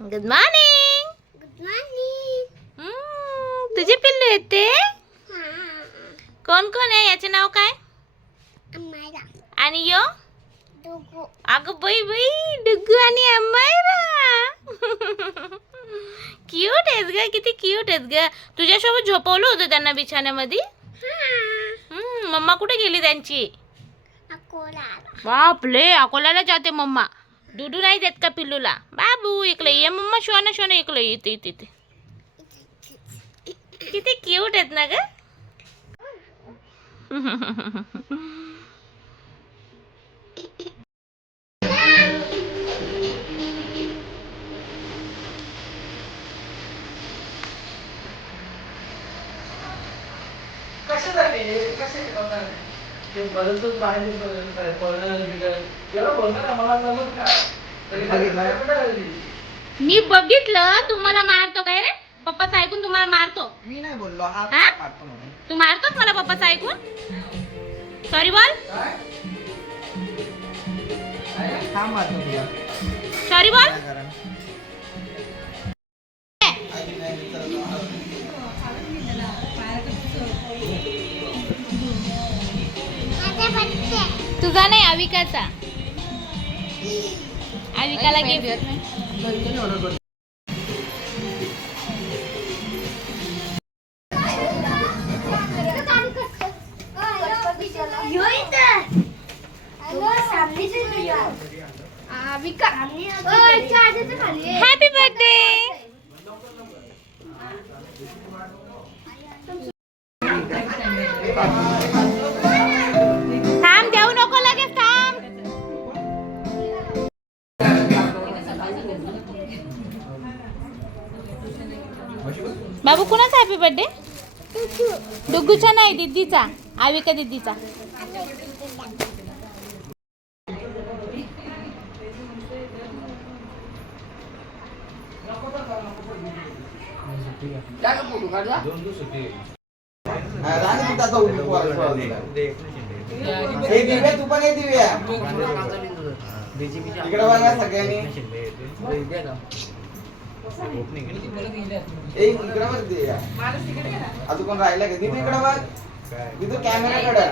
Good morning. Good morning. तुझे पिल्लू येते. कोण कोण आहे? याचे नाव काय? अम्मायरा. आणि यो? डुगू. अगं बाई बाई, डुग्गू आणि अम्मायरा. क्यूट आहेत ग, किती क्यूट आहेत ग. तुझ्यासोबत झोपवलं होतं त्यांना बिछाण्यामध्ये. मम्मा कुठे गेली त्यांची? अकोला. बापले, अकोल्याला जाते मम्मा. दुधू नाही देत का पिल्लूला? बाबू इकडे ये मम्मा. शोना शोना इकडे येते इथे. किती क्यूट आहेत ना ग. मी बघितलं. तुम्हाला मारतो काय रे? पप्पाचं ऐकून तुम्हाला मारतो. मी नाही बोललो. हा मारतो म्हणून. तू मारतोस मला पप्पाचं ऐकून? सॉरी बोल. हा मारतो तुला. सॉरी बोल. काय कारण? तुझा नाही, अविकाचा. अविकाला गिफ्ट. Happy birthday. थांब, देऊ नको लगेच. थांब. बाबू कुणाचा हॅपी बर्थडे? डुग्गूचा नाही, दिदीचा. आविका दिदीचा. तू पण ये दिव्या. इकडे बघा सगळ्यांनी. इकडे बघ दिव्या. अजून कोण राहिला का? दिदी इकडे बघ. तिथं कॅमेराकडे.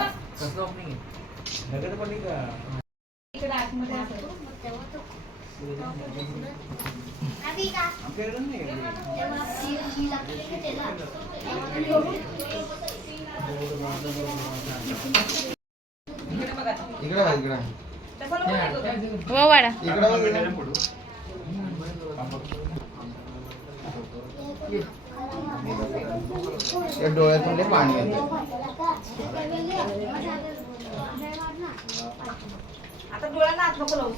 इकडे बघ इकडे. हो वाडा. इकडे बघ. या डोळ्यातून लय पाणी येतं. आता डोळ्याला हात नको लावू.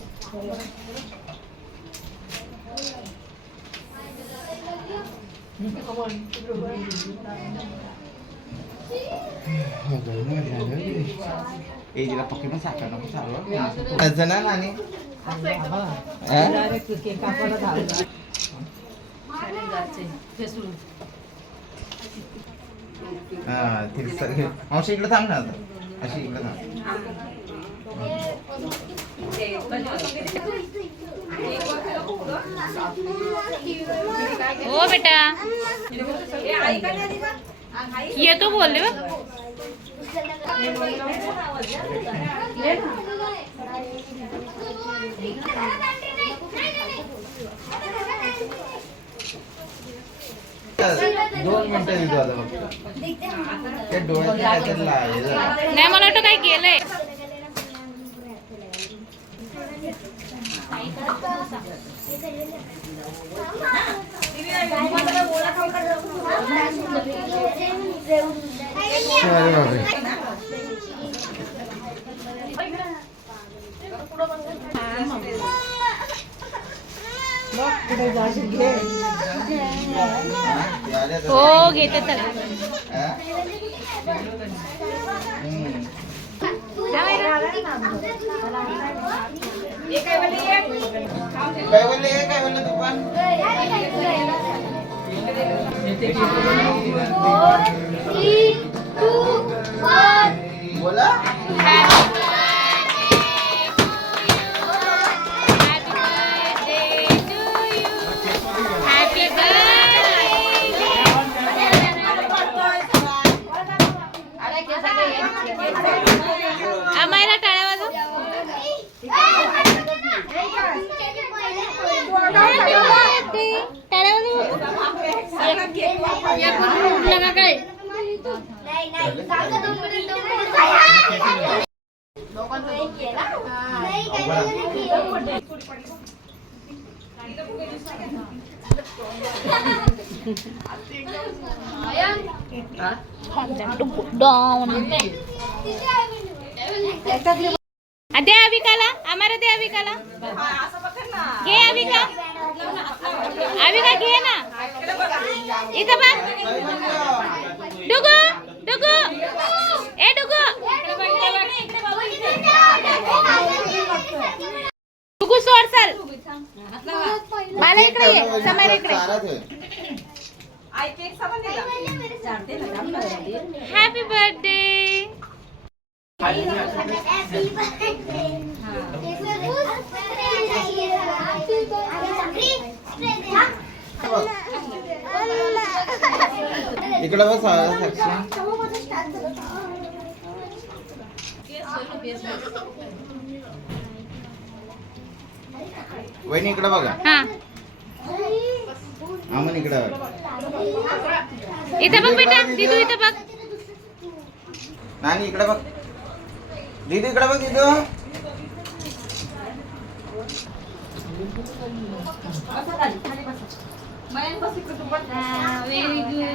तिला पक्की पण साखर नको चालू ना नानी. मावशी इकडे थांब ना. अशी इकडे थांब. हो बेटा, ये तो बोल रहे हो. दोन मिनिटं दिसतो आता फक्त. ते डोळ्यात नाही, मला वाटतं काय केलंय. हो घेते तर. काय बोलले तू पण? बोला. दे अविकाला आम्हाला दे अविकाला घे अविका अविका घे ना इथं बघ डुगू डुगू ए डुगू डुगू सोड चल मला इकडे ये समोर इकडे हॅपी बर्थडे इकडे बस साक्षी वहिनी इकडे बघा हा आम्हाला इकडे बघा इथं बघ बेटा दीदू इथं बघ नानी इकडे बघ दीदी इकडे बघ दीदू व्हेरी गुड